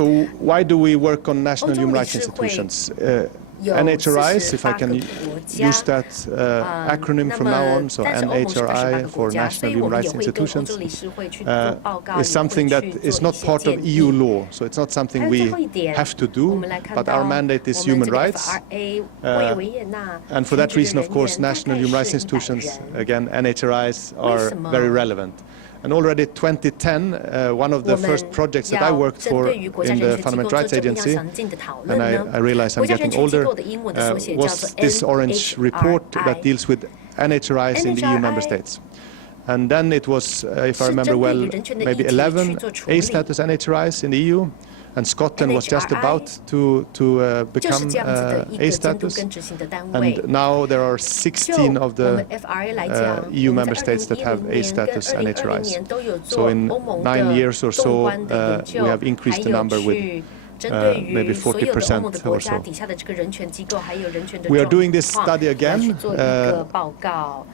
So why do we work on national human rights institutions? NHRIs, if I can use that acronym from now on, so NHRI for National Human Rights Institutions, is something that is not part of EU law, so it's not something we have to do, but our mandate is human rights. And for that reason, of course, national human rights institutions, again, NHRIs, are very relevant. And already 2010, one of the first projects that I worked for in the Fundamental Rights Agency, and I realize I'm getting older, was this orange report that deals with NHRIs in the EU member states. And then it was, if I remember well, maybe 11 A-status NHRIs in the EU. And Scotland was just about to become A-status, and now there are 16 of the EU member states that have A-status NHRIs. So in 9 years or so, we have increased the number with maybe 40% or so. We are doing this study again,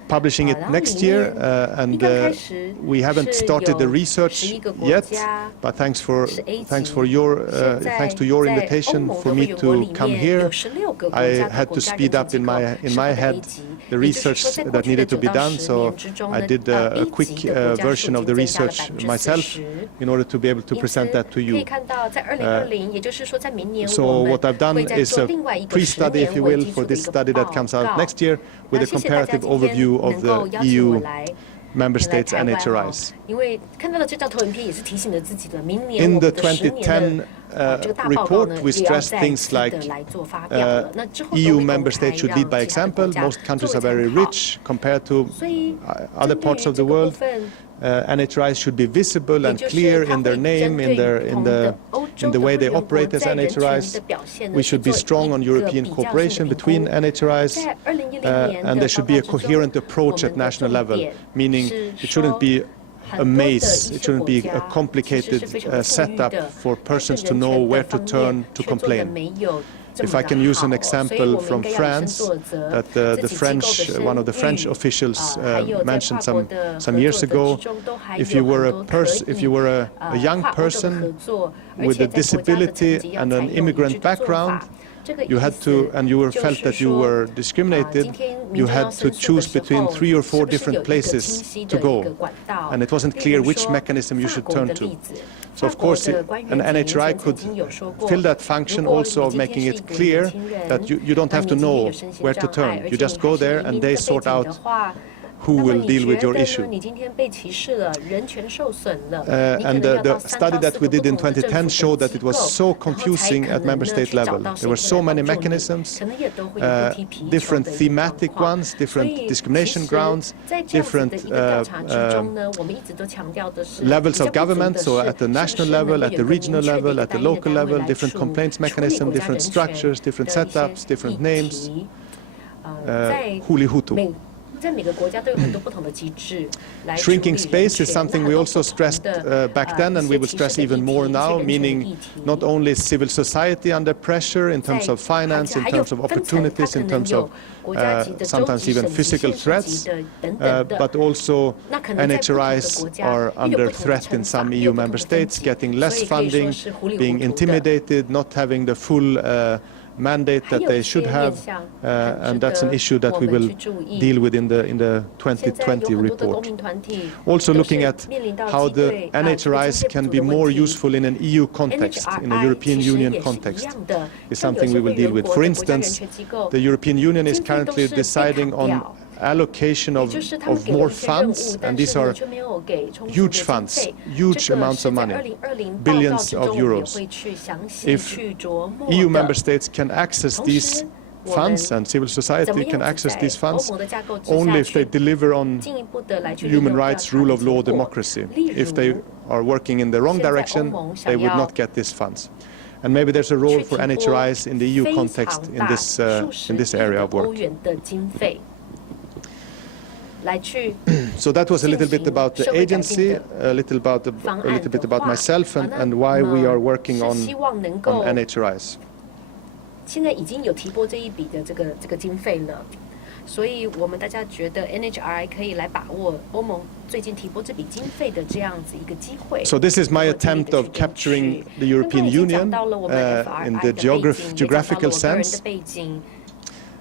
publishing it next year, and we haven't started the research yet. But thanks to your invitation for me to come here, I had to speed up in my head the research that needed to be done. So I did a quick version of the research myself in order to be able to present that to you. So what I've done is a pre-study, if you will, for this study that comes out next year with a comparative overview of the EU member states NHRIs. In the 2010 report, we stressed things like EU member states should lead by example. Most countries are very rich compared to other parts of the world. NHRIs should be visible and clear in their name, in the way they operate as NHRIs. We should be strong on European cooperation between NHRIs, and there should be a coherent approach at national level, meaning it shouldn't be a maze, it shouldn't be a complicated setup for persons to know where to turn to complain. If I can use an example from France, that one of the French officials mentioned some years ago, if you were a young person with a disability and an immigrant background, you had to, and you felt that you were discriminated, you had to choose between 3 or 4 different places to go, and it wasn't clear which mechanism you should turn to. So of course an NHRI could fill that function also of making it clear that you don't have to know where to turn. You just go there and they sort out who will deal with your issue. And the study that we did in 2010 showed that it was so confusing at member state level. There were so many mechanisms, different thematic ones, different discrimination grounds, different levels of government, so at the national level, at the regional level, at the local level, different complaints mechanisms, different structures, different setups, different names. Huli-hutu. Shrinking space is something we also stressed back then, and we will stress even more now, meaning not only civil society under pressure in terms of finance, in terms of opportunities, in terms of sometimes even physical threats, but also NHRIs are under threat in some EU member states, getting less funding, being intimidated, not having the full mandate that they should have, and that's an issue that we will deal with in the 2020 report. Also looking at how the NHRIs can be more useful in an EU context, in a European Union context, is something we will deal with. For instance, the European Union is currently deciding on allocation of more funds, and these are huge funds, huge amounts of money, billions of euros. If EU member states can access these funds and civil society can access these funds only if they deliver on human rights, rule of law, democracy. If they are working in the wrong direction, they would not get these funds. And maybe there's a role for NHRIs in the EU context in this area of work. So that was a little bit about the agency, a little bit about myself, and why we are working on NHRIs. 所以我们大家觉得 NHRI 可以来把握欧盟最近提拨这笔经费的这样子一个机会。So this is my attempt of capturing the European Union in the geographical sense.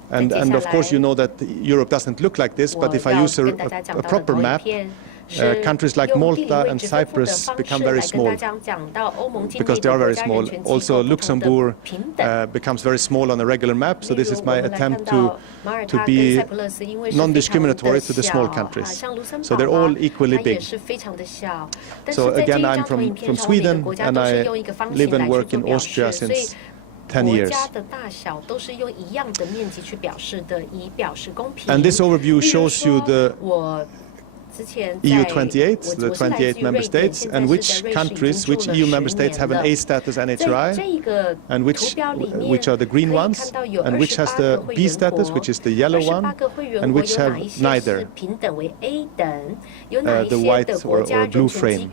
And of course, you know that Europe doesn't look like this, but if I use a proper map, countries like Malta and Cyprus become very small, because they are very small. Also, Luxembourg becomes very small on a regular map, so this is my attempt to be non-discriminatory to the small countries. So they're all equally big. So again, I'm from Sweden, and I live and work in Austria since 10 years. And this overview shows you the EU 28, the 28 member states, and which countries, which EU member states have an A status NHRI, and which are the green ones, and which has the B status, which is the yellow one, and which have neither, the white or blue frame.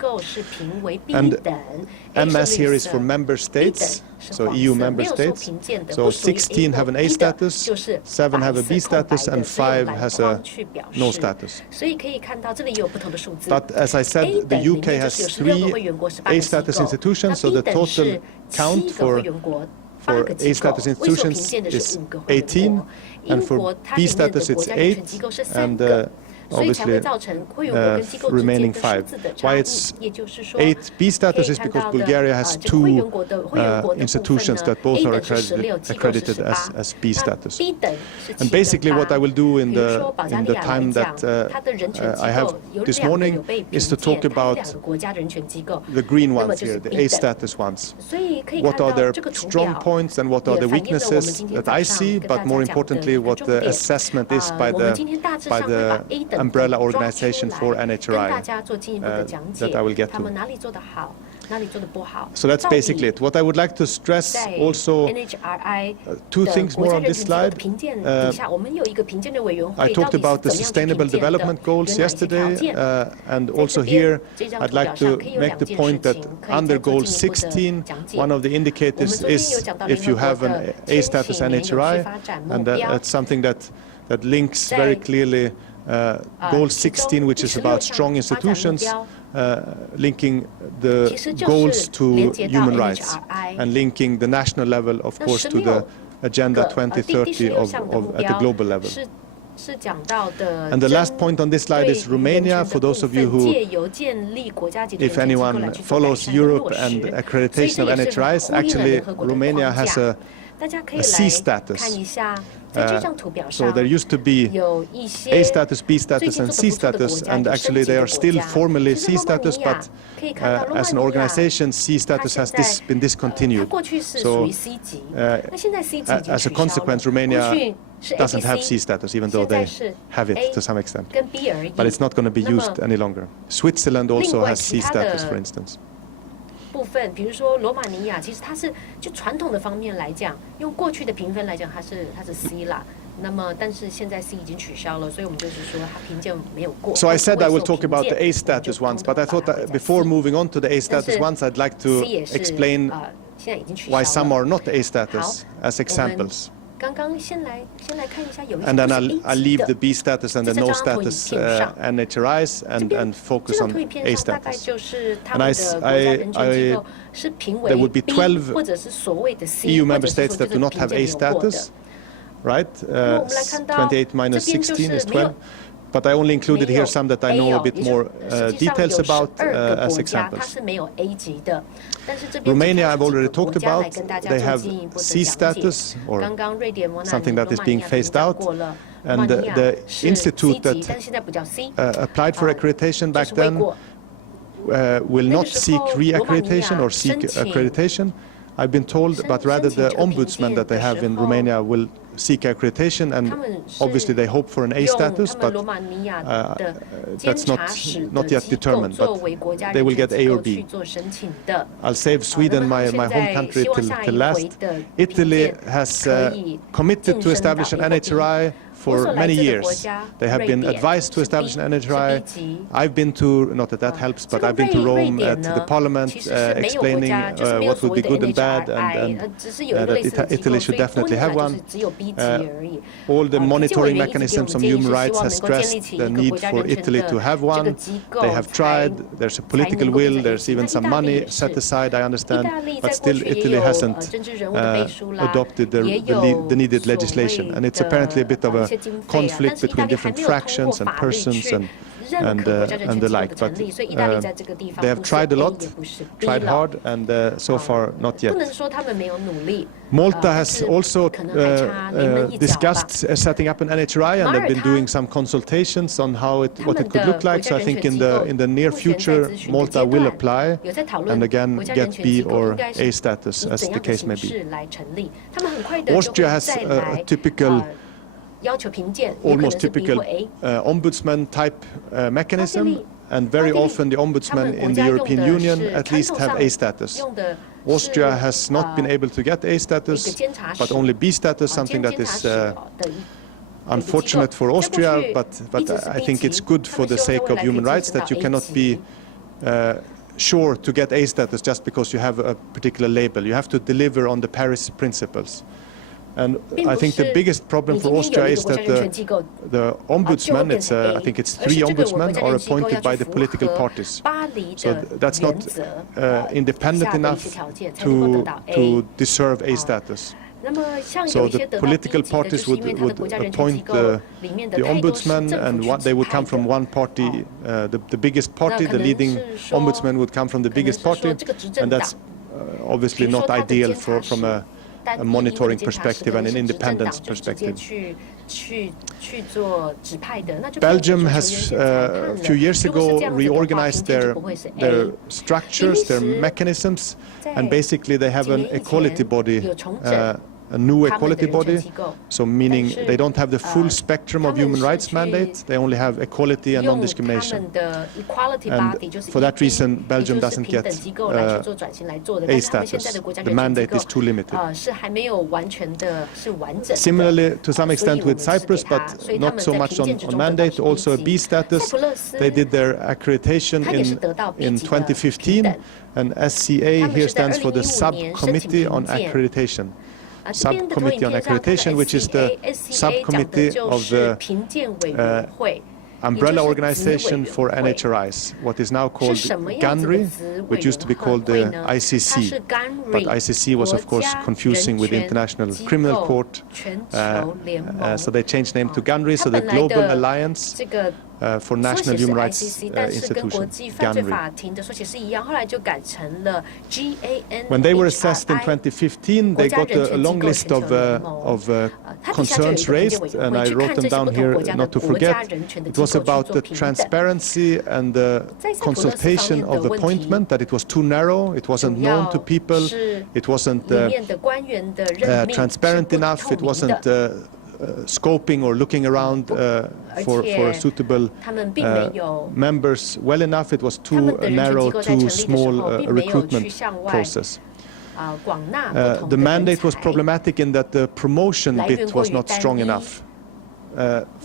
And MS here is for member states, so EU member states. So 16 have an A status, 7 have a B status, and 5 has a no status. But as I said, the UK has 3 A status institutions, so the total count for A status institutions is 18, and for B status it's 8, and obviously remaining 5. Why it's 8 B status is because Bulgaria has 2 institutions that both are accredited as B status. And basically what I will do in the time that I have this morning is to talk about the green ones here, the A status ones. What are their strong points and what are the weaknesses that I see, but more importantly what the assessment is by the umbrella organization for NHRI that I will get to. So that's basically it. What I would like to stress also, 2 things more on this slide. I talked about the Sustainable Development Goals yesterday, and also here I'd like to make the point that under Goal 16, one of the indicators is if you have an A status NHRI, and that's something that links very clearly Goal 16, which is about strong institutions, linking the goals to human rights, and linking the national level, of course, to the Agenda 2030 at the global level. And the last point on this slide is Romania. For those of you who, if anyone follows Europe and accreditation of NHRIs, actually Romania has a C status. So there used to be A status, B status, and C status, and actually they are still formally C status, but as an organization, C status has been discontinued. So as a consequence, Romania doesn't have C status, even though they have it to some extent. But it's not going to be used any longer. Switzerland also has C status, for instance. 部分，比如说罗马尼亚，其实它是就传统的方面来讲，用过去的评分来讲，它是 C 啦。那么，但是现在 C 已经取消了，所以我们就是说它评鉴没有过。So I said I will talk about the A status ones, but I thought that before moving on to the A status ones, I'd like to explain why some are not A status as examples. And then I'll leave the B status and the no status NHRIs and focus on A status. And there would be 12 EU member states that do not have A status, right? 28 minus 16 is 12. But I only included here some that I know a bit more details about as examples. Romania I've already talked about. They have C status, or something that is being phased out. And the institute that applied for accreditation back then will not seek re-accreditation or seek accreditation, I've been told, but rather the ombudsman that they have in Romania will seek accreditation, and obviously they hope for an A status, but that's not yet determined, but they will get A or B. I'll save Sweden, my home country, till last. Italy has committed to establish an NHRI for many years. They have been advised to establish an NHRI. I've been to, not that that helps, but I've been to Rome to the parliament explaining what would be good and bad, and that Italy should definitely have one. All the monitoring mechanisms on human rights has stressed the need for Italy to have one. They have tried. There's a political will. There's even some money set aside, I understand, but still Italy hasn't adopted the needed legislation. And it's apparently a bit of a conflict between different fractions and persons and the like. But they have tried a lot, tried hard, and so far not yet. Malta has also discussed setting up an NHRI, and they've been doing some consultations on what it could look like. So I think in the near future, Malta will apply and again get B or A status, as the case may be. Austria has a typical, almost typical ombudsman type mechanism, and very often the ombudsman in the European Union at least have A status. Austria has not been able to get A status, but only B status, something that is unfortunate for Austria, but I think it's good for the sake of human rights that you cannot be sure to get A status just because you have a particular label. You have to deliver on the Paris principles. And I think the biggest problem for Austria is that the ombudsman, I think it's 3 ombudsmen, are appointed by the political parties. So that's not independent enough to deserve A status. So the political parties would appoint the ombudsman, and they would come from one party, the biggest party. The leading ombudsman would come from the biggest party, and that's obviously not ideal from a monitoring perspective and an independence perspective. Belgium has a few years ago reorganized their structures, their mechanisms, and basically they have an equality body, a new equality body, so meaning they don't have the full spectrum of human rights mandate, they only have equality and non-discrimination. And for that reason, Belgium doesn't get A status. The mandate is too limited. Similarly, to some extent with Cyprus, but not so much on mandate, also a B status. They did their accreditation in 2015, and SCA here stands for the Subcommittee on Accreditation. Subcommittee on Accreditation, which is the subcommittee of the umbrella organization for NHRIs, what is now called GANRI, which used to be called the ICC. But ICC was, of course, confusing with the International Criminal Court, so they changed name to GANRI, so the Global Alliance for National Human Rights Institutions, GANRI. When they were assessed in 2015, they got a long list of concerns raised, and I wrote them down here not to forget. It was about the transparency and the consultation of appointment, that it was too narrow, it wasn't known to people, it wasn't transparent enough, it wasn't scoping or looking around for suitable members well enough. It was too narrow, too small a recruitment process. The mandate was problematic in that the promotion bit was not strong enough.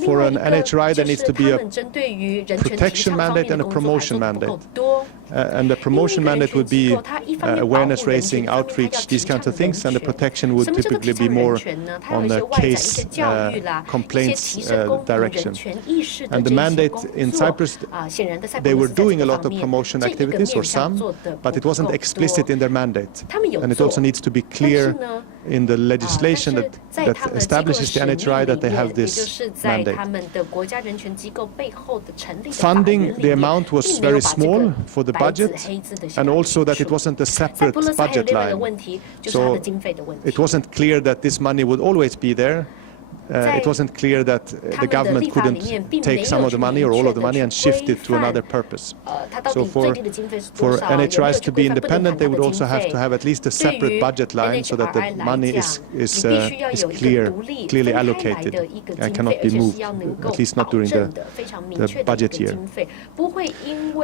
For an NHRI, there needs to be a protection mandate and a promotion mandate. And the promotion mandate would be awareness raising, outreach, these kinds of things, and the protection would typically be more on the case complaints direction. And the mandate in Cyprus, they were doing a lot of promotion activities, or some, but it wasn't explicit in their mandate. And it also needs to be clear in the legislation that establishes the NHRI that they have this mandate. Funding, the amount was very small for the budget, and also that it wasn't a separate budget line. So it wasn't clear that this money would always be there. It wasn't clear that the government couldn't take some of the money or all of the money and shift it to another purpose. So for NHRIs to be independent, they would also have to have at least a separate budget line so that the money is clearly allocated and cannot be moved, at least not during the budget year.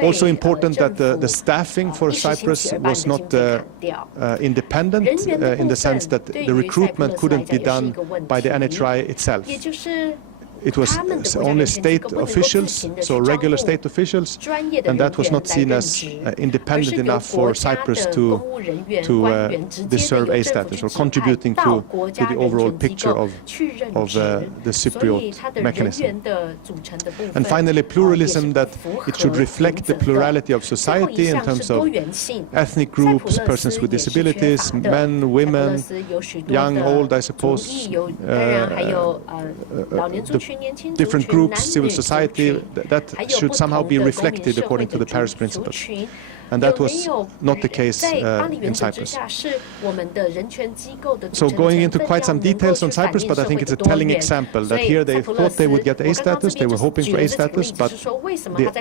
Also important that the staffing for Cyprus was not independent in the sense that the recruitment couldn't be done by the NHRI itself. it was only state officials, so regular state officials, and that was not seen as independent enough for Cyprus to deserve A status or contributing to the overall picture of the Cypriot mechanism. And finally, pluralism, that it should reflect the plurality of society in terms of ethnic groups, persons with disabilities, men, women, young, old, I suppose, the different groups, civil society, that should somehow be reflected according to the Paris Principles. And that was not the case in Cyprus. So going into quite some details on Cyprus, but I think it's a telling example that here they thought they would get A status, they were hoping for A status, but the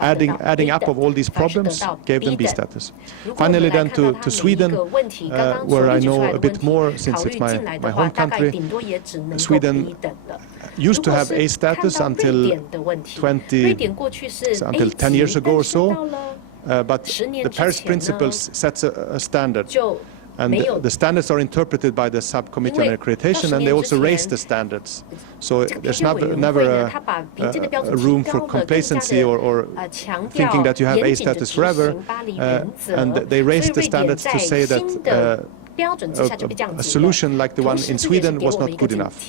adding up of all these problems gave them B status. Finally then to Sweden, where I know a bit more since it's my home country. Sweden used to have A status until 10 years ago or so. But the Paris Principles sets a standard, and the standards are interpreted by the Subcommittee on Accreditation, and they also raise the standards. So there's never a room for complacency or thinking that you have A status forever, and they raise the standards to say that a solution like the one in Sweden was not good enough.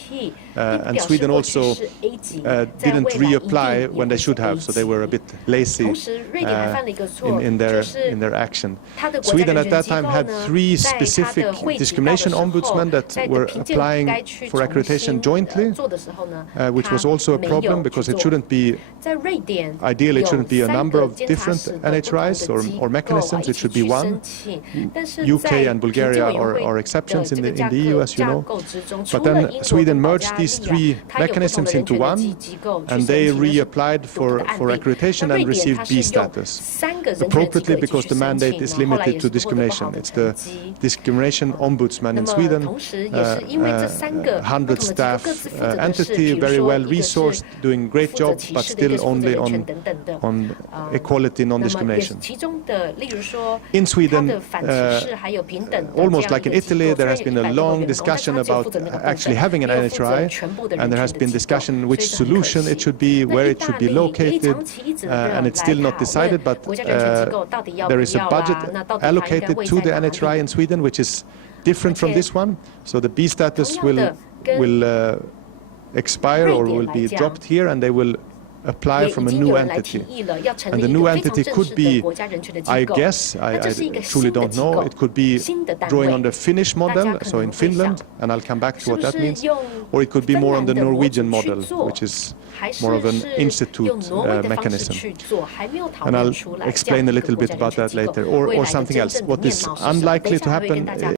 And Sweden also didn't reapply when they should have, so they were a bit lazy in their action. Sweden at that time had 3 specific discrimination ombudsmen that were applying for accreditation jointly, which was also a problem because it shouldn't be, ideally it shouldn't be a number of different NHRIs or mechanisms, it should be one. UK and Bulgaria are exceptions in the EU, as you know. But then Sweden merged these 3 mechanisms into one, and they reapplied for accreditation and received B status. Appropriately, because the mandate is limited to discrimination. It's the discrimination ombudsman in Sweden, 100 staff entity, very well resourced, doing great job, but still only on equality, non-discrimination. In Sweden, almost like in Italy, there has been a long discussion about actually having an NHRI, and there has been discussion which solution it should be, where it should be located, and it's still not decided, but there is a budget allocated to the NHRI in Sweden, which is different from this one. So the B status will expire or will be dropped here, and they will apply from a new entity. And the new entity could be, I guess, I truly don't know, it could be drawing on the Finnish model, so in Finland, and I'll come back to what that means, or it could be more on the Norwegian model, which is more of an institute mechanism. And I'll explain a little bit about that later, or something else. What is unlikely to happen